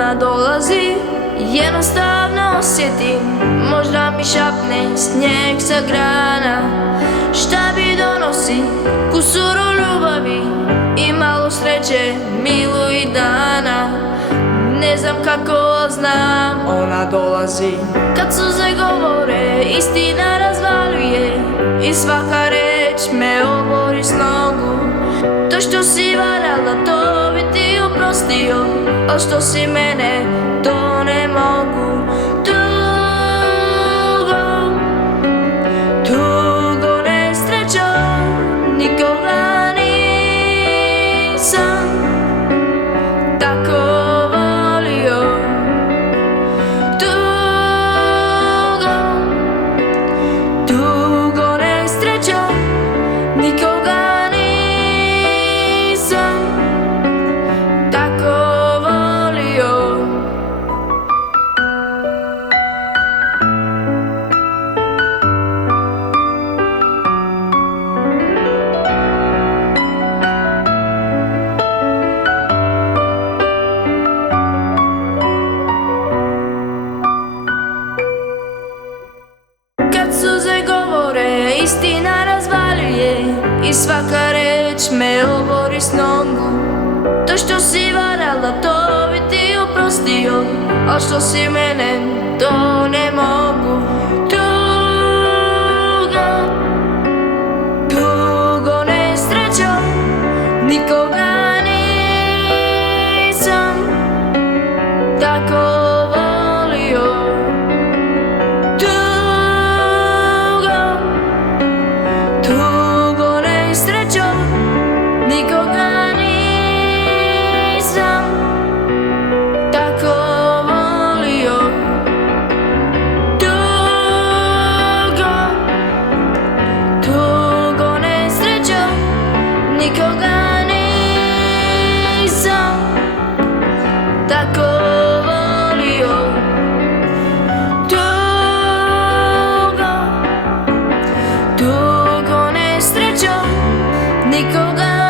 ona dolazi, jednostavno osjetim. Možda mi šapne snijeg sa grana. Šta mi donosi kusuru ljubavi i malo sreće, milu i dana. Ne znam kako, znam, ona dolazi. Kad suze govore, istina razvaljuje i svaka reč me obori s nogu. To što si varala, to bi ti oprostio, al što si mene, to ne mogu. Tugo nesrećo, nikoga nisam tako volio. Tugo nesrećo, nikoga nisam tako volio. Kad suze govore, istina razvaljuje i svaka reč me obori s nogu. To što si varala, to bi ti oprostio, al što si mene, to ne mogu. Tugo nesrećo, nikoga nisam tako volio. Tugo nesrećo, nikoga nisam tako volio. Tugo nesrećo, nikoga nisam tako volio. Tugo nesrećo, nikoga